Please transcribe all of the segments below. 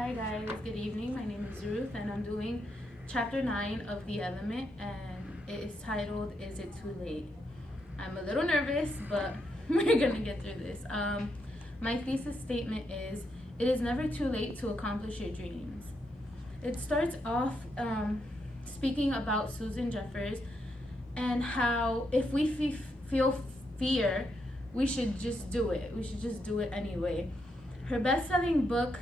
Hi guys, good evening. My name is Ruth and I'm doing chapter 9 of The Element and it is titled Is It Too Late? I'm a little nervous, but we're going to get through this. My thesis statement is it is never too late to accomplish your dreams. It starts off speaking about Susan Jeffers and how if we feel fear, we should just do it. We should just do it anyway. Her best selling book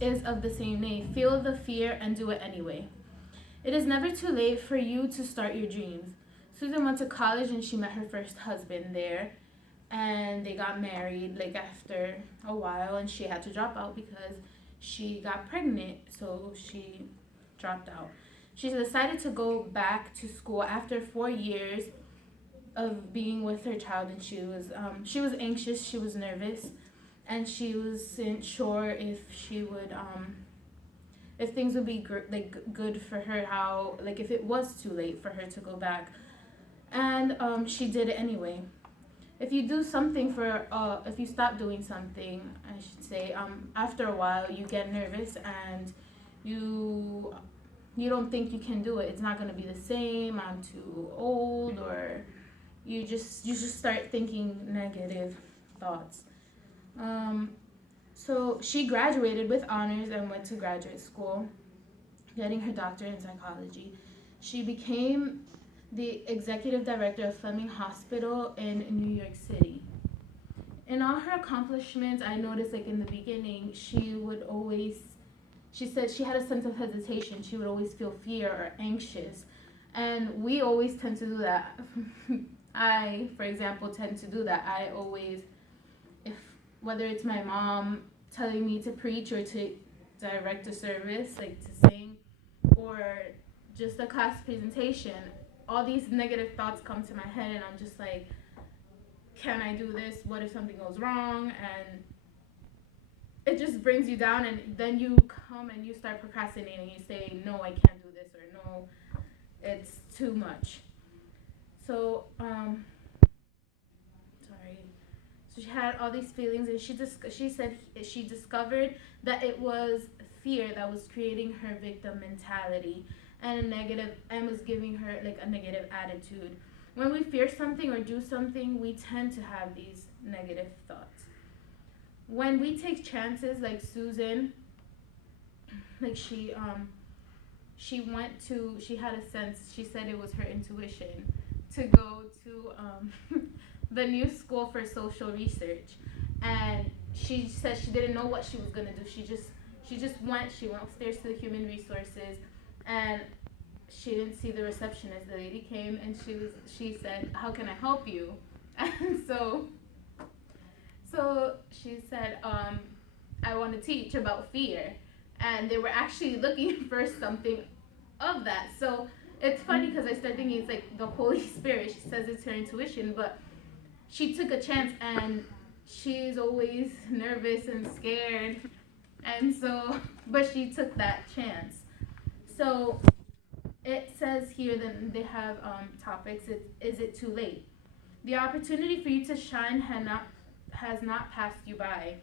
is of the same name, Feel the Fear and Do It Anyway. It is never too late for you to start your dreams. Susan went to college and she met her first husband there, and they got married like after a while, and she had to drop out because she got pregnant, so she dropped out. She decided to go back to school after 4 years of being with her child, and she was anxious, she was nervous, and she wasn't sure if she would if things would be good for her, how like if it was too late for her to go back, and she did it anyway. If you do something for if you stop doing something, I should say, after a while you get nervous and you you don't think you can do it. It's not going to be the same. I'm too old, or you just start thinking negative thoughts. um, so she graduated with honors and went to graduate school, getting her doctorate in psychology. She became the executive director of Fleming Hospital in New York City. In all her accomplishments, I noticed like in the beginning, she said she had a sense of hesitation. She would always feel fear or anxious. And we always tend to do that. I, for example, tend to do that. I always, if whether it's my mom telling me to preach or to direct a service, like to sing, or just a class presentation, all these negative thoughts come to my head, and I'm just like, can I do this? What if something goes wrong? And it just brings you down, and then you come and you start procrastinating. You say, no, I can't do this, or no, it's too much. So, sorry. So she had all these feelings, and she said she discovered that it was fear that was creating her victim mentality and was giving her like a negative attitude. When we fear something or do something, we tend to have these negative thoughts. When we take chances, like Susan, like she had a sense. She said it was her intuition to go to the new school for social research, and she said she didn't know what she was gonna do. She just went. She went upstairs to the human resources, and she didn't see the receptionist. The lady came and she said, "How can I help you?" And so she said, "I want to teach about fear," and they were actually looking for something of that. So it's funny because I started thinking it's like the Holy Spirit. She says it's her intuition, but she took a chance, and she's always nervous and scared, and so but she took that chance. So it says here that they have topics. Is it too late? The opportunity for you to shine has not passed you by.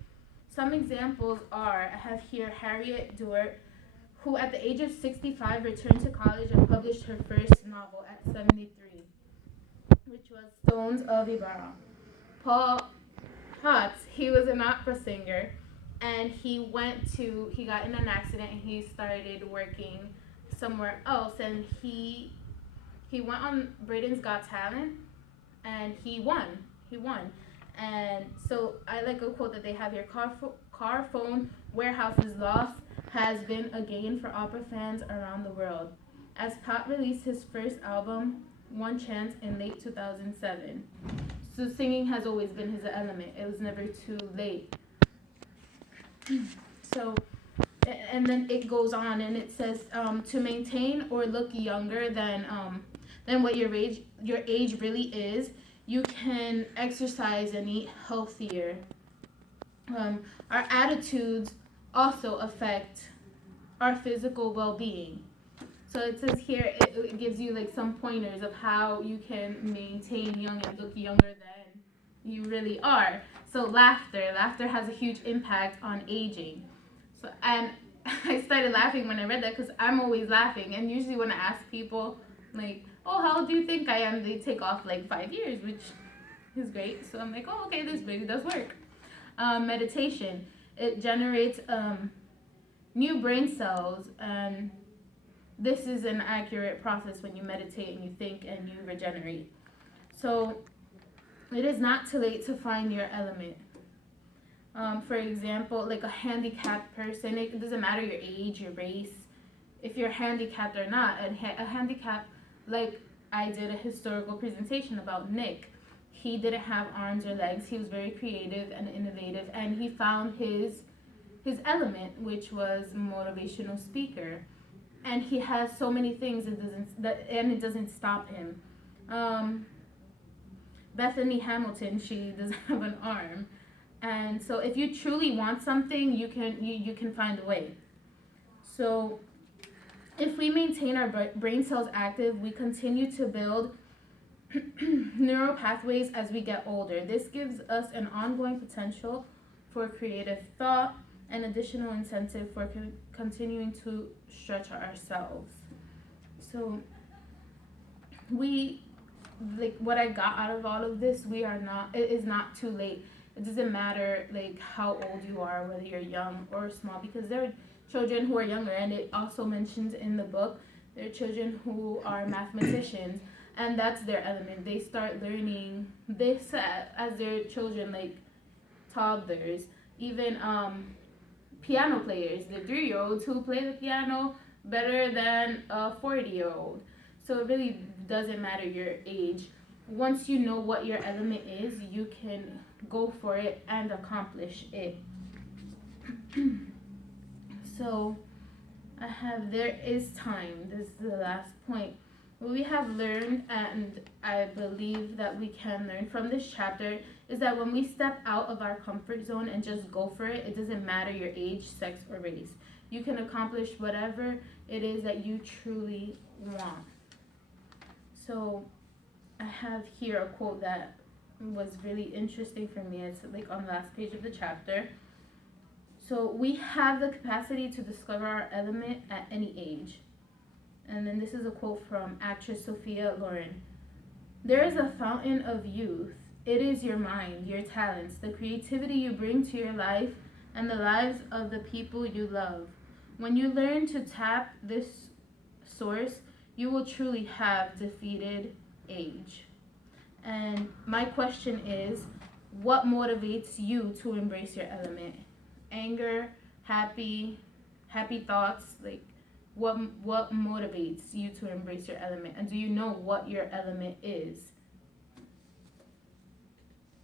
Some examples are, I have here Harriet Dort, who at the age of 65 returned to college and published her first novel at 73, which was Stones of Ibarra. Paul Potts, he was an opera singer, and he got in an accident and he started working somewhere else, and he went on Britain's Got Talent, and he won. And so I like a quote that they have here: car phone warehouse's loss has been a gain for opera fans around the world. As Pat released his first album, One Chance, in late 2007. So singing has always been his element. It was never too late. So, and then it goes on and it says, to maintain or look younger than what your age really is, you can exercise and eat healthier. Our attitudes also affect our physical well-being. So it says here, it gives you like some pointers of how you can maintain young and look younger than you really are. So laughter has a huge impact on aging. So, and I started laughing when I read that because I'm always laughing. And usually when I ask people, like, oh, how old do you think I am? They take off like 5 years, which is great. So I'm like, oh, okay, this really does work. Meditation. It generates new brain cells, and this is an accurate process when you meditate and you think and you regenerate. So it is not too late to find your element. For example, like a handicapped person, it doesn't matter your age, your race, if you're handicapped or not. A handicap, like I did a historical presentation about Nick. He didn't have arms or legs. He was very creative and innovative, and he found his element, which was motivational speaker. And he has so many things and it doesn't stop him. Um, Bethany Hamilton, she doesn't have an arm, and so if you truly want something, you can find a way. So if we maintain our brain cells active, we continue to build neural pathways as we get older. This gives us an ongoing potential for creative thought and additional incentive for continuing to stretch ourselves. So we, like, what I got out of all of this, it is not too late. It doesn't matter like how old you are, whether you're young or small, because there are children who are younger, and it also mentions in the book there are children who are mathematicians, and that's their element. They start learning this as their children, like toddlers, even piano players, the 3-year-olds who play the piano better than a 40-year-old. So it really doesn't matter your age. Once you know what your element is, you can go for it and accomplish it. So I have there is time. This is the last point. What we have learned, and I believe that we can learn from this chapter, is that when we step out of our comfort zone and just go for it, it doesn't matter your age, sex, or race. You can accomplish whatever it is that you truly want. So I have here a quote that was really interesting for me. It's like on the last page of the chapter. So we have the capacity to discover our element at any age. And then this is a quote from actress Sophia Loren. There is a fountain of youth. It is your mind, your talents, the creativity you bring to your life, and the lives of the people you love. When you learn to tap this source, you will truly have defeated age. And my question is, what motivates you to embrace your element? Anger, happy thoughts, like what motivates you to embrace your element? And do you know what your element is?